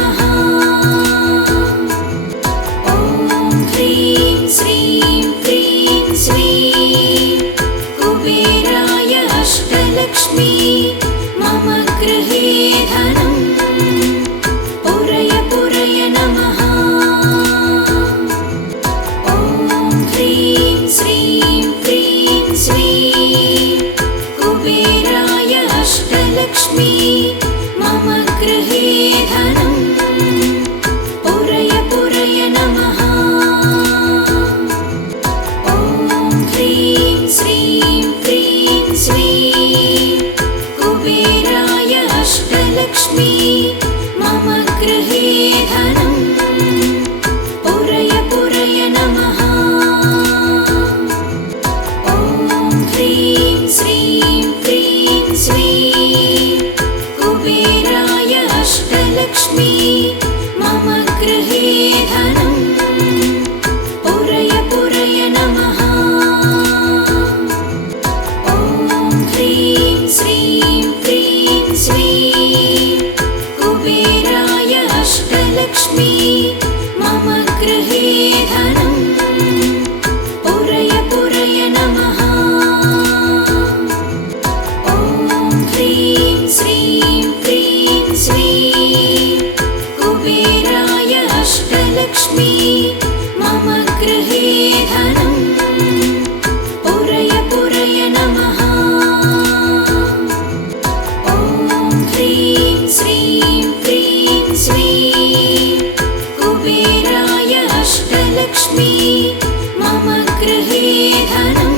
नमः। ॐ ह्रीं श्रीं क्रीं श्रीं कुबेराय अष्टलक्ष्मी मम गृहे धनं पुरय पुरय नमः। ॐ ह्रीं श्रीं क्रीं श्रीं कुबेराय अष्टलक्ष्मी मम गृहे धनं पुरय पुरय नमः। ॐ ह्रीं श्रीं क्रीं श्रीं कुबेराय अष्टलक्ष्मी मम गृहे धनं पुरय पुरय नमः। ॐ ह्रीं श्रीं क्रीं श्रीं कुबेराय अष्टलक्ष्मी मम गृहे धनं पुरय पुरय नमः। ॐ ह्रीं श्रीं क्रीं श्रीं कुबेराय अष्टलक्ष्मी मम गृहे धनं पुरय पुरय नमः। ॐ ह्रीं श्रीं क्रीं श्रीं कुबेराय अष्टलक्ष्मी मम गृहे धनं पुरय पुरय नमः। ॐ ह्रीं श्रीं क्रीं श्रीं कुबेराय अष्टलक्ष्मी मम गृहे धनं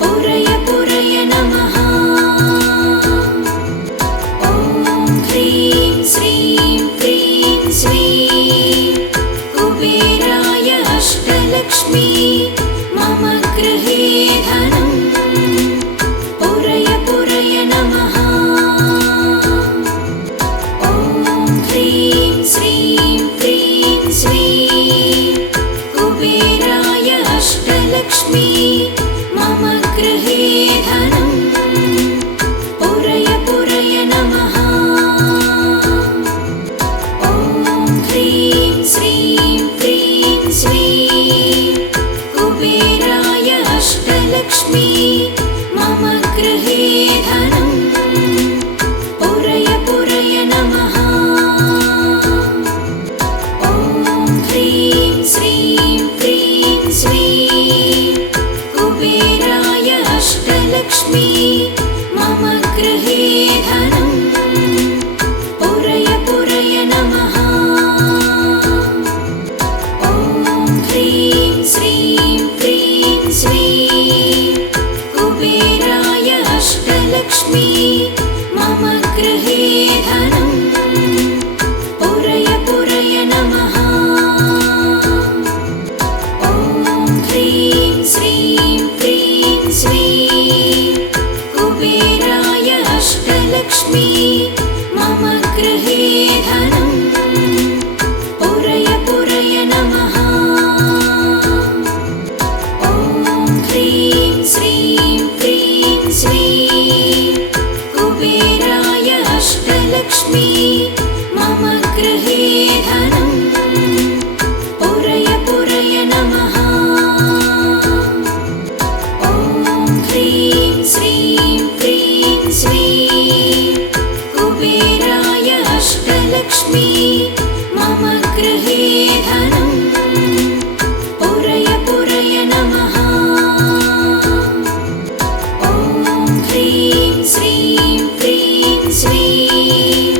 पुरय पुरय नमः। ॐ ह्रीं श्रीं क्रीं श्रीं कुबेराय अष्टलक्ष्मी मम गृहे धनं पुरय पुरय नमः। ॐ ह्रीं श्रीं क्रीं श्रीं कुबेराय अष्टलक्ष्मी मम गृहे धनं पुरय पुरय नमः। ॐ ह्रीं श्रीं क्रीं श्रीं कुबेराय अष्टलक्ष्मी मम गृहे धनं पुरय पुरय नमः। ॐ ह्रीं श्रीं क्रीं श्रीं कुबेराय अष्टलक्ष्मी मम गृहे धनं पुरय पुरय नमः। ॐ ह्रीं श्रीं क्रीं श्रीं कुबेराय अष्टलक्ष्मी मम गृहे धनं पुरय पुरय नमः। ॐ ह्रीं श्रीं क्रीं श्रीं कुबेराय अष्टलक्ष्मी मम गृहे धनं पुरय पुरय नमः। ॐ ह्रीं श्रीं क्रीं श्रीं कुबेराय अष्टलक्ष्मी मम गृहे धनं पुरय पुरय नमः। ॐ ह्रीं श्रीं क्रीं श्रीं कुबेराय अष्टलक्ष्मी मम गृहे धनं पुरय पुरय नमः। ॐ ह्रीं श्रीं क्रीं श्रीं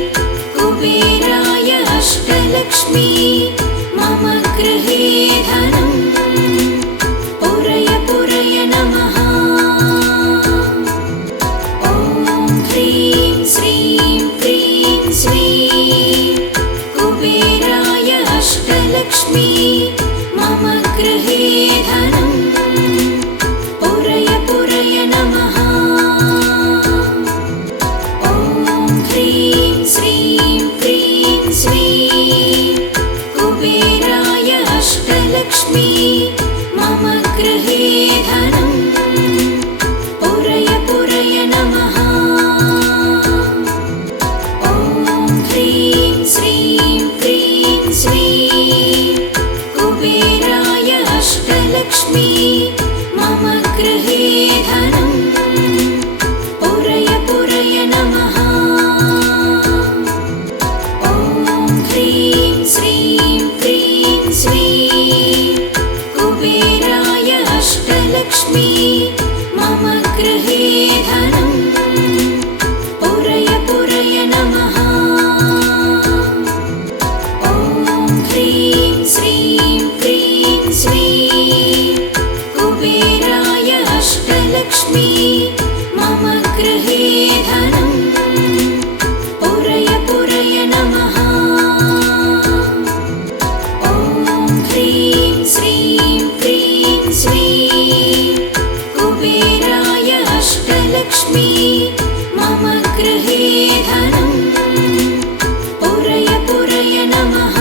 कुबेराय अष्टलक्ष्मी मम गृहे धनं पुरय पुरय नमः। ॐ ह्रीं श्रीं क्रीं श्रीं कुबेराय अष्टलक्ष्मी मम गृहे धनं पुरय पुरय नमः। ॐ ह्रीं श्रीं क्रीं श्रीं कुबेराय अष्टलक्ष्मी मम गृहे धनं पुरय पुरय नमः। ॐ ह्रीं श्रीं अष्टलक्ष्मी मम गृहे धनं पुरय पुरय नमः। ॐ ह्रीं श्रीं क्रीं श्रीं कुबेराय अष्टलक्ष्मी मम गृहे धनं पुरय पुरय नमः। ॐ ह्रीं श्रीं क्रीं श्रीं कुबेराय अष्टलक्ष्मी मम गृहे धनं पुरय पुरय नमः।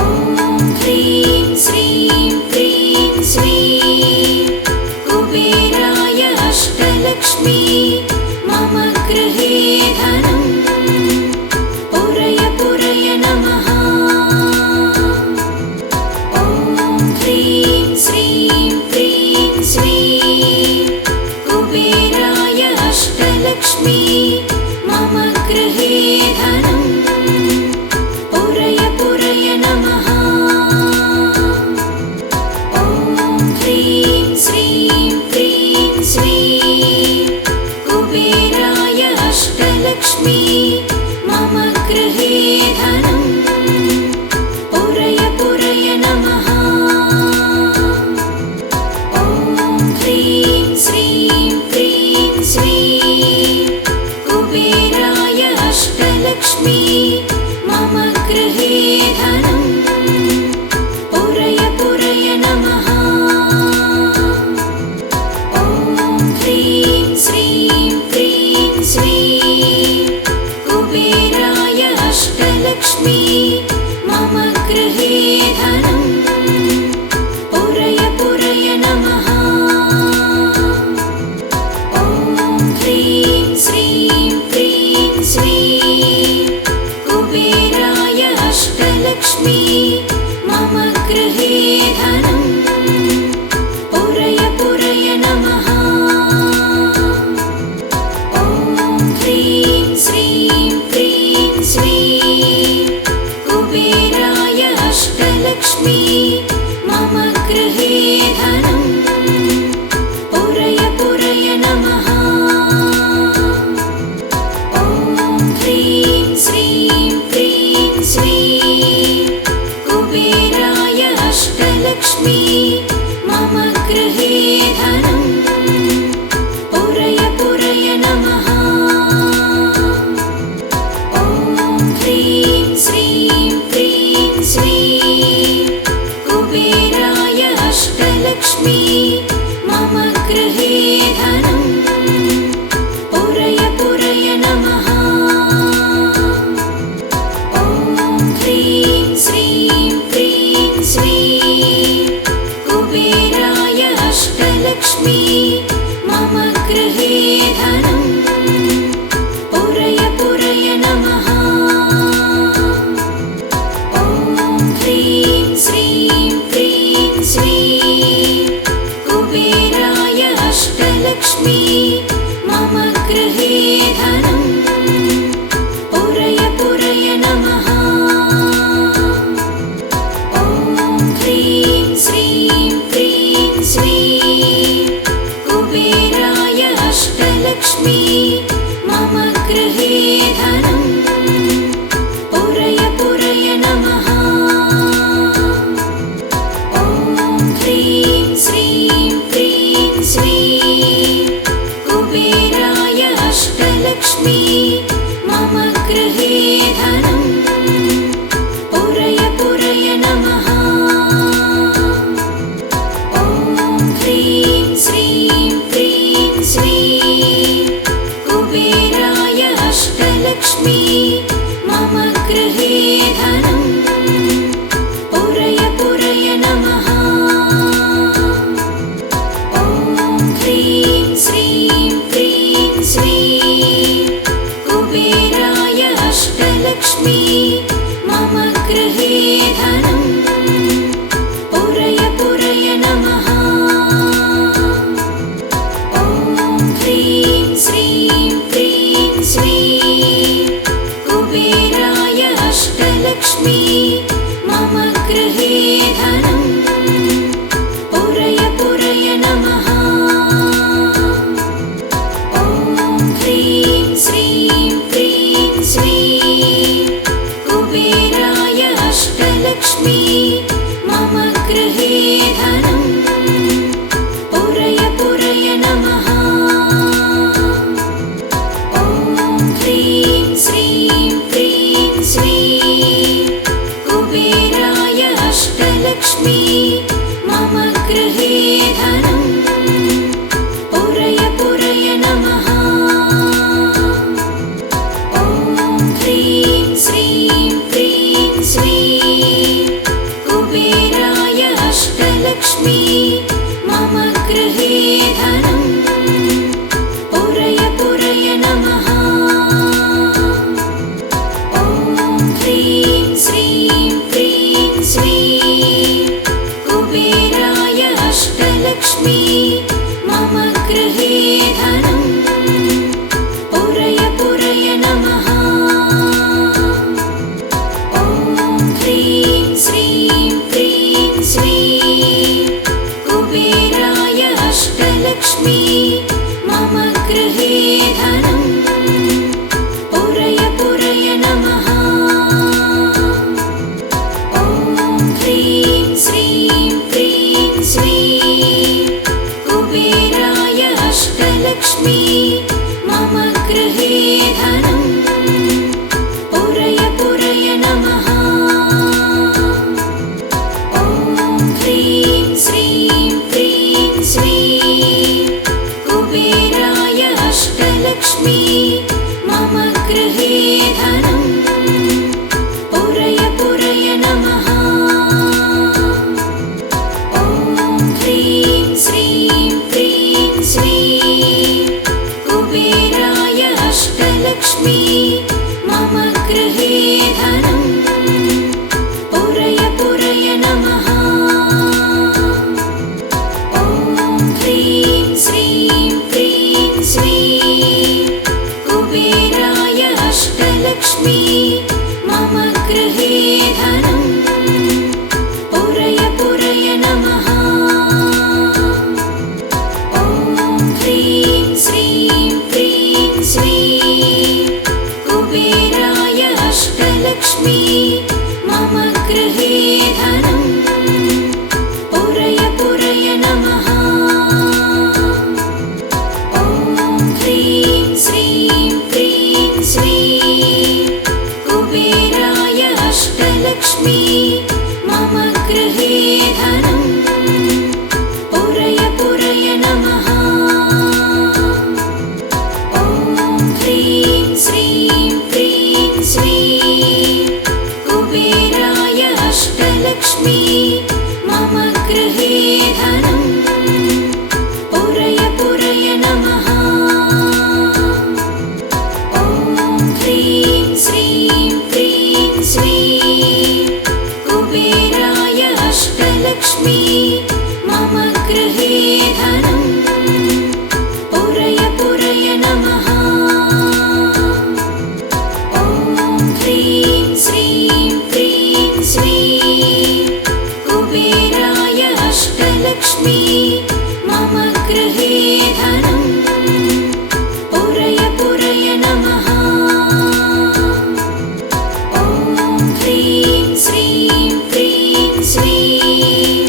ॐ ह्रीं श्रीं क्रीं श्रीं कुबेराय अष्टलक्ष्मी मम गृहे धनं पुरय पुरय नमः। ॐ ह्रीं श्रीं क्रीं श्रीं कुबेराय अष्टलक्ष्मी मम गृहे धनं पुरय पुरय नमः। ॐ ह्रीं श्रीं क्रीं श्रीं कुबेराय अष्टलक्ष्मी मम गृहे धनं पुरय पुरय नमः। ॐ ह्रीं श्रीं क्रीं श्रीं कुबेराय अष्टलक्ष्मी मम गृहे धनं पुरय पुरय नमः। ॐ ह्रीं श्रीं क्रीं श्रीं कुबेराय अष्टलक्ष्मी मम गृहे धनं पुरय पुरय नमः। ॐ ह्रीं श्रीं क्रीं श्रीं कुबेराय अष्टलक्ष्मी मम गृहे धनं पुरय पुरय नमः। ॐ ह्रीं श्रीं क्रीं श्रीं कुबेराय अष्टलक्ष्मी मम गृहे धनं पुरय पुरय नमः। ॐ ह्रीं श्रीं क्रीं श्रीं कुबेराय अष्टलक्ष्मी मम गृहे धनं पुरय पुरय नमः। ॐ ह्रीं श्रीं क्रीं श्रीं कुबेराय अष्टलक्ष्मी मम गृहे धनं पुरय पुरय नमः। ॐ ह्रीं श्रीं क्रीं श्रीं कुबेराय अष्टलक्ष्मी मम गृहे धनं पुरय पुरय नमः। ॐ ह्रीं श्रीं क्रीं श्रीं कुबेराय अष्टलक्ष्मी मम गृहे धनं पुरय पुरय नमः। ॐ ह्रीं श्रीं क्रीं श्रीं कुबेराय अष्टलक्ष्मी मम गृहे धनं पुरय पुरय नमः। ॐ ह्रीं श्रीं क्रीं श्रीं कुबेराय अष्टलक्ष्मी मम गृहे धनं पुरय पुरय नमः। ॐ ह्रीं श्रीं क्रीं श्रीं कुबेराय अष्टलक्ष्मी मम गृहे धनं पुरय पुरय नमः। ॐ ह्रीं श्रीं क्रीं श्रीं कुबेराय अष्टलक्ष्मी मम गृहे धनं पुरय पुरय नमः। ॐ ह्रीं श्रीं क्रीं श्रीं कुबेराय अष्टलक्ष्मी मम गृहे धनं पुरय अष्टलक्ष्मी मम गृहे धनं पुरय पुरय नमः। ॐ ह्रीं श्रीं क्रीं श्रीं कुबेराय अष्टलक्ष्मी मम गृहे धनं पुरय पुरय नमः। ॐ ह्रीं श्रीं क्रीं श्रीं कुबेराय अष्टलक्ष्मी मम गृहे धनं पुरय पुरय नमः। ॐ ह्रीं श्रीं क्रीं श्रीं कुबेराय अष्टलक्ष्मी मम गृहे धनं पुरय पुरय नमः। ॐ ह्रीं श्रीं क्रीं श्रीं कुबेराय अष्टलक्ष्मी मम गृहे धनं पुरय पुरय नमः। ॐ ह्रीं श्रीं क्रीं श्रीं कुबेराय अष्टलक्ष्मी मम गृहे धनं पुरय पुरय नमः। ॐ ह्रीं श्रीं क्रीं श्रीं कुबेराय अष्टलक्ष्मी मम गृहे धनं पुरय पुरय नमः। ॐ ह्रीं श्रीं क्रीं श्रीं कुबेराय अष्टलक्ष्मी मम गृहे धनं पुरय पुरय नमः। ॐ ह्रीं श्रीं क्रीं श्रीं कुबेराय अष्टलक्ष्मी मम गृहे धनं पुरय पुरय नमः। ॐ ह्रीं श्रीं क्रीं श्रीं कुबेराय अष्टलक्ष्मी मम गृहे धनं पुरय पुरय नमः। ॐ ह्रीं श्रीं क्रीं श्रीं कुबेराय अष्टलक्ष्मी मम गृहे धनं पुरय पुरय नमः। ॐ ह्रीं श्रीं क्रीं श्रीं कुबेराय अष्टलक्ष्मी मम गृहे धनं पुरय पुरय नमः। ॐ ह्रीं श्रीं क्रीं श्रीं कुबेराय अष्टलक्ष्मी मम गृहे धनं पुरय पुरय नमः। ॐ ह्रीं श्रीं क्रीं श्रीं कुबेराय अष्टलक्ष्मी मम गृहे धनं पुरय पुरय नमः। ॐ ह्रीं श्रीं क्रीं श्रीं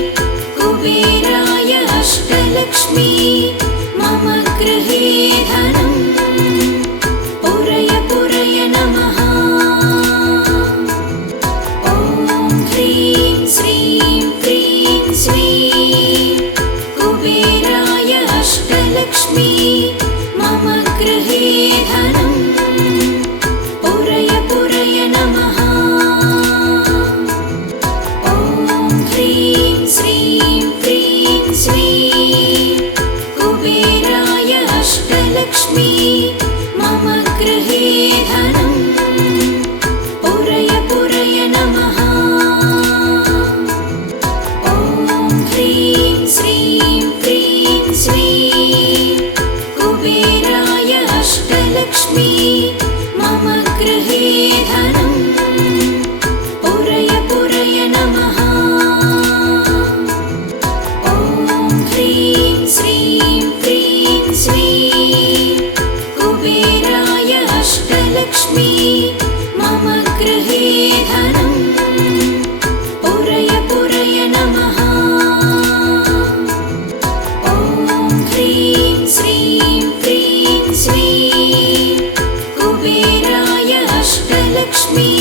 अष्टलक्ष्मी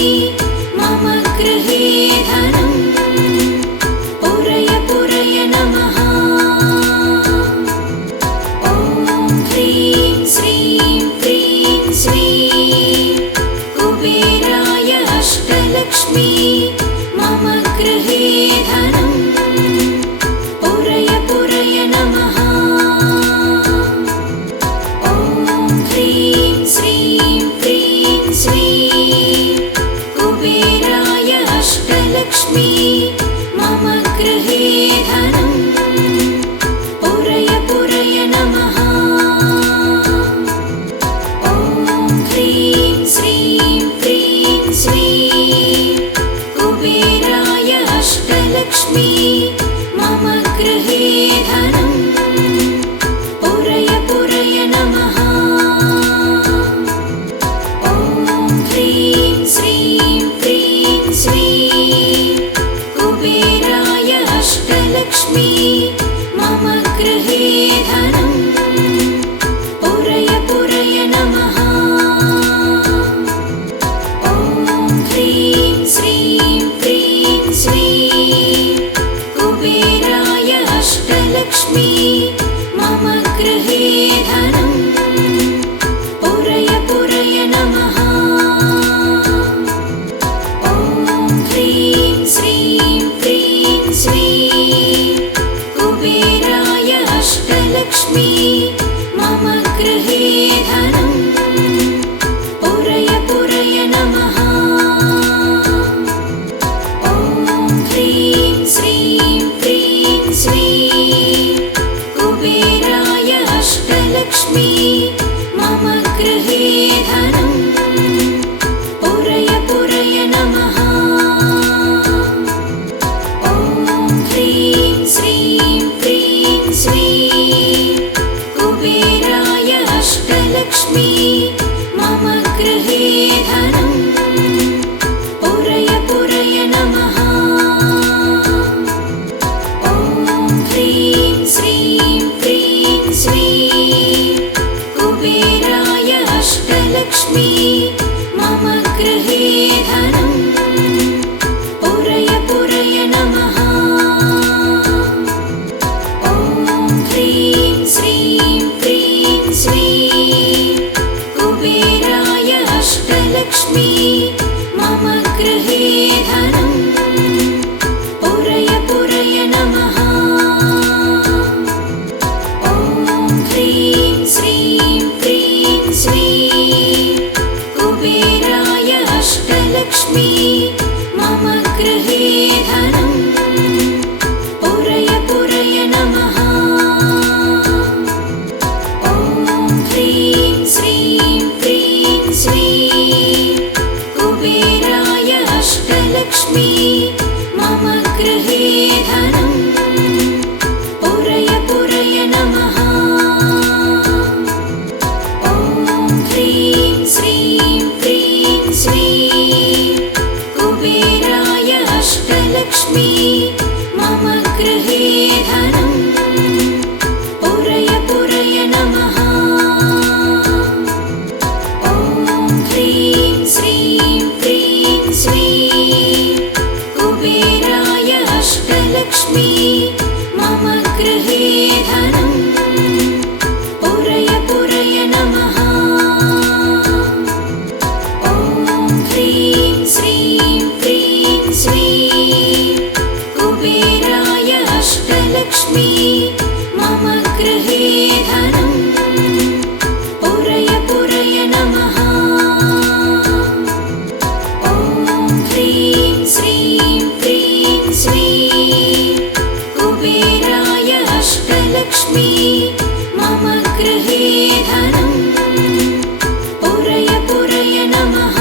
मम गृहे धनं पुरय पुरय नमः। ॐ ह्रीं श्रीं क्रीं श्रीं कुबेराय अष्टलक्ष्मी मम गृहे धनं पुरय पुरय नमः। ॐ ह्रीं श्रीं क्रीं श्रीं कुबेराय अष्टलक्ष्मी मम गृहे धनं पुरय पुरय नमः। ॐ ह्रीं श्रीं क्रीं श्रीं कुबेराय अष्टलक्ष्मी मम गृहे धनं पुरय पुरय नमः। ॐ ह्रीं श्रीं क्रीं श्रीं कुबेराय अष्टलक्ष्मी मम गृहे धनं पुरय पुरय नमः। ॐ ह्रीं श्रीं क्रीं श्रीं कुबेराय अष्टलक्ष्मी मम गृहे धनं पुरय पुरय नमः। ॐ ह्रीं श्रीं क्रीं श्रीं कुबेराय अष्टलक्ष्मी मम गृहे धनं पुरय पुरय नमः। ॐ ह्रीं श्रीं क्रीं श्रीं कुबेराय अष्टलक्ष्मी मम गृहे धनं पुरय पुरय नमः। ॐ ह्रीं श्रीं क्रीं श्रीं कुबेराय अष्टलक्ष्मी मम गृहे धनं पुरय पुरय नमः। ॐ ह्रीं श्रीं क्रीं श्रीं कुबेराय अष्टलक्ष्मी मम गृहे धनं पुरय पुरय नमः। ॐ ह्रीं श्रीं क्रीं श्रीं कुबेराय अष्टलक्ष्मी मम गृहे धनं पुरय पुरय नमः। ॐ ह्रीं श्रीं क्रीं श्रीं कुबेराय अष्टलक्ष्मी मम गृहे धनं पुरय पुरय नमः। ॐ ह्रीं श्रीं क्रीं श्रीं कुबेराय अष्टलक्ष्मी मम गृहे धनं पुरय पुरय नमः। ॐ ह्रीं श्रीं क्रीं श्रीं कुबेराय अष्टलक्ष्मी मम गृहे धनं पुरय पुरय नमः। ॐ ह्रीं श्रीं क्रीं श्रीं कुबेराय अष्टलक्ष्मी मम गृहे धनं पुरय पुरय नमः। ॐ ह्रीं श्रीं क्रीं श्रीं कुबेराय अष्टलक्ष्मी मम गृहे धनं पुरय पुरय नमः। ॐ ह्रीं श्रीं क्रीं श्रीं कुबेराय अष्टलक्ष्मी मम गृहे धनं पुरय पुरय नमः।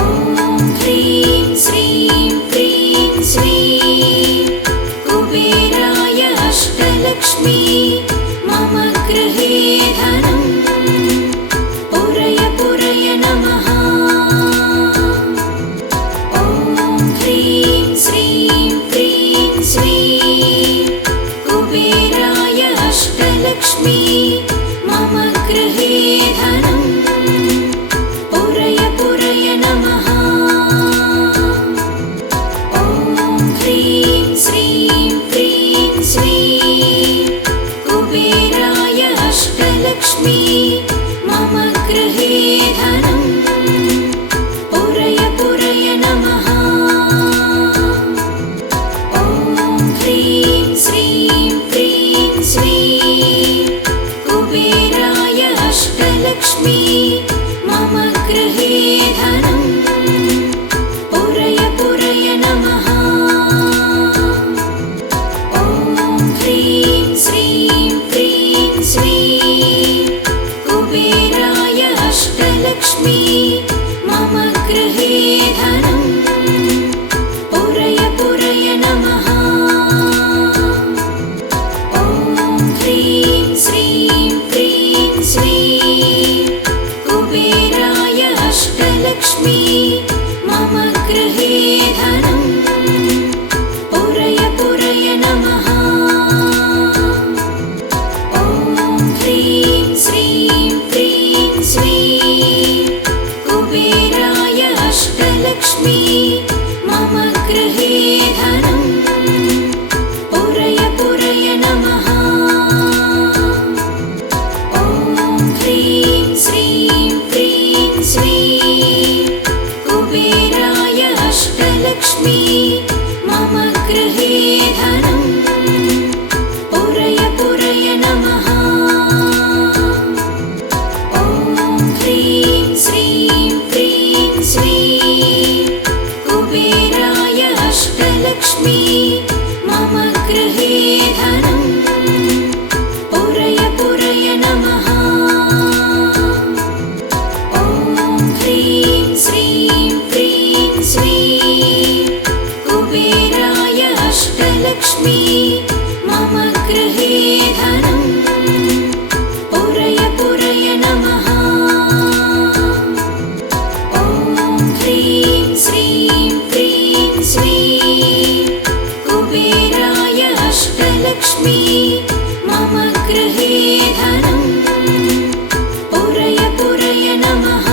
ॐ ह्रीं श्रीं क्रीं श्रीं गृहे धनं पुरय पुरय नमः ॐ ह्रीं श्रीं क्रीं श्रीं कुबेराय अष्टलक्ष्मी मम गृहे धनं पुरय पुरय नमः ॐ ह्रीं श्रीं क्रीं श्रीं कुबेराय अष्टलक्ष्मी मम गृहे धनं पुरय पुरय नमः ॐ ह्रीं श्रीं क्रीं श्रीं कुबेराय अष्टलक्ष्मी मम गृहे धनं पुरय पुरय नमः ॐ ह्रीं श्रीं क्रीं श्रीं कुबेराय अष्टलक्ष्मी मम गृहे धनं पुरय पुरय नमः ॐ ह्रीं श्रीं क्रीं श्रीं कुबेराय अष्टलक्ष्मी मम गृहे धनं पुरय पुरय नमः ॐ ह्रीं श्रीं क्रीं श्रीं कुबेराय अष्टलक्ष्मी मम गृहे धनं पुरय पुरय नमः ॐ ह्रीं श्रीं क्रीं श्रीं कुबेराय अष्टलक्ष्मी मम गृहे धनं पुरय पुरय नमः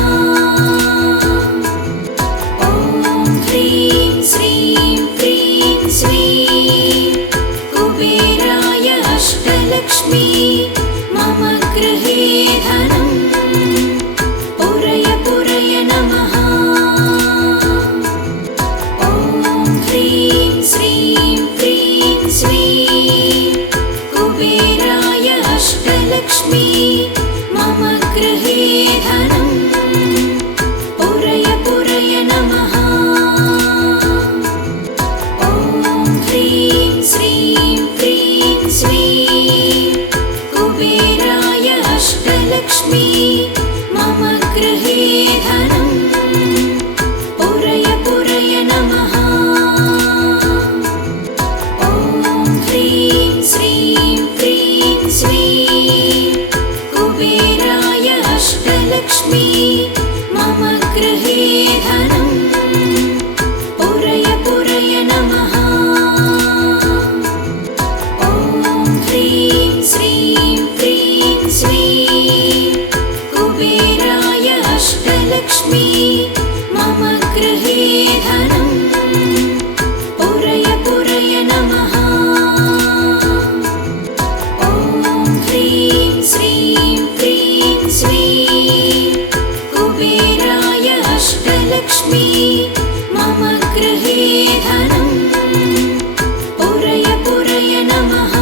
ॐ ह्रीं श्रीं क्रीं श्रीं कुबेराय अष्टलक्ष्मी मम गृहे धनं पुरय पुरय नमः ॐ ह्रीं श्रीं क्रीं श्रीं कुबेराय अष्टलक्ष्मी मम गृहे धनं पुरय पुरय नमः ॐ ह्रीं श्रीं क्रीं श्रीं कुबेराय अष्टलक्ष्मी मम गृहे धनं पुरय पुरय नमः ॐ ह्रीं श्रीं क्रीं श्रीं कुबेराय अष्टलक्ष्मी मम गृहे धनं पुरय पुरय नमः ॐ ह्रीं श्रीं क्रीं श्रीं कुबेराय अष्टलक्ष्मी मम गृहे धनं पुरय पुरय नमः ॐ ह्रीं श्रीं क्रीं श्रीं कुबेराय अष्टलक्ष्मी मम गृहे धनं पुरय पुरय नमः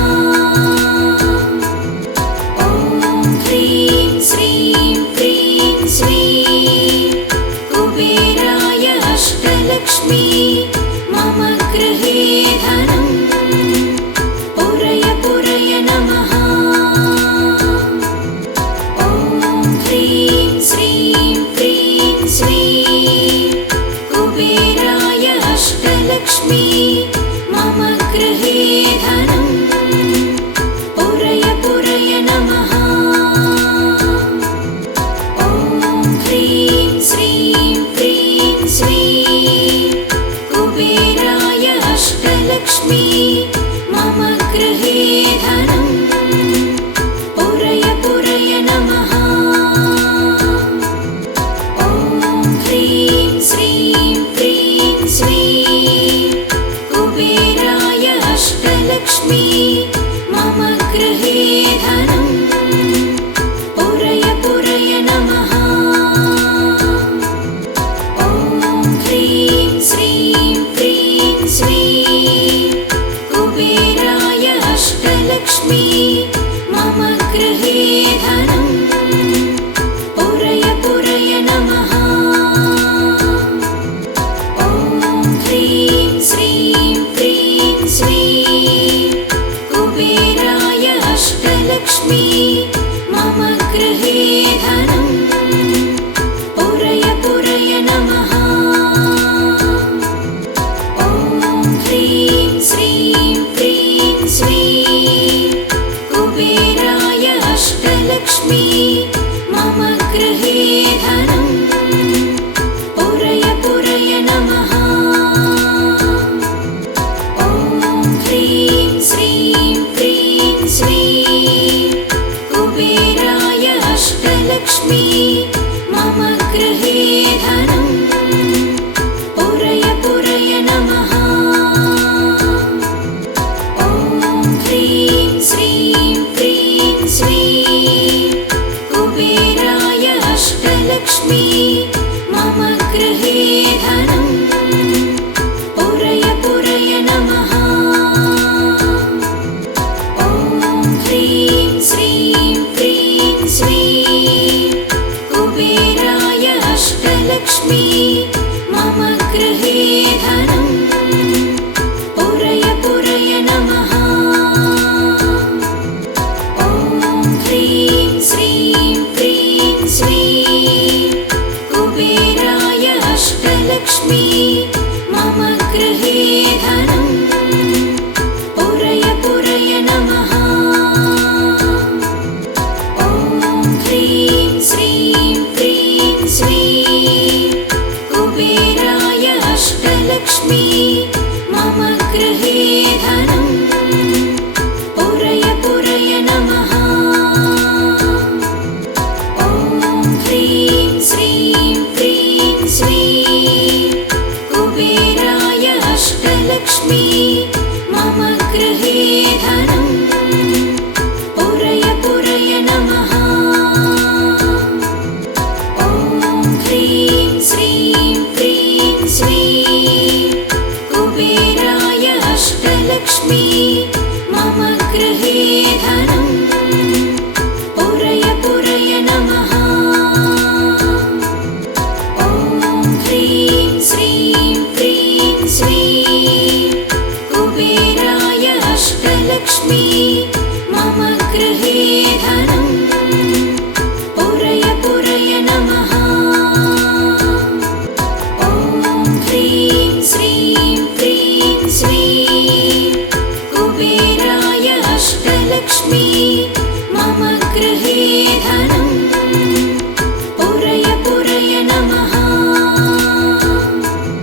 ॐ ह्रीं श्रीं क्रीं श्रीं कुबेराय अष्टलक्ष्मी मम गृहे धनं पुरय पुरय नमः ॐ ह्रीं श्रीं क्रीं श्रीं कुबेराय अष्टलक्ष्मी मम गृहे धनं पुरय पुरय नमः ॐ ह्रीं श्रीं क्रीं श्रीं कुबेराय अष्टलक्ष्मी मम गृहे धनं पुरय पुरय नमः ॐ ह्रीं श्रीं क्रीं श्रीं कुबेराय अष्टलक्ष्मी मम गृहे धनं पुरय पुरय नमः ॐ ह्रीं श्रीं क्रीं श्रीं कुबेराय अष्टलक्ष्मी मम गृहे धनं पुरय पुरय नमः अष्टलक्ष्मी मम गृहे धनं पुरय पुरय नमः ॐ ह्रीं श्रीं क्रीं स्वीं कुबेराय अष्टलक्ष्मी मम गृहे धनं पुरय पुरय नमः ॐ ह्रीं श्रीं क्रीं स्वीं कुबेराय अष्टलक्ष्मी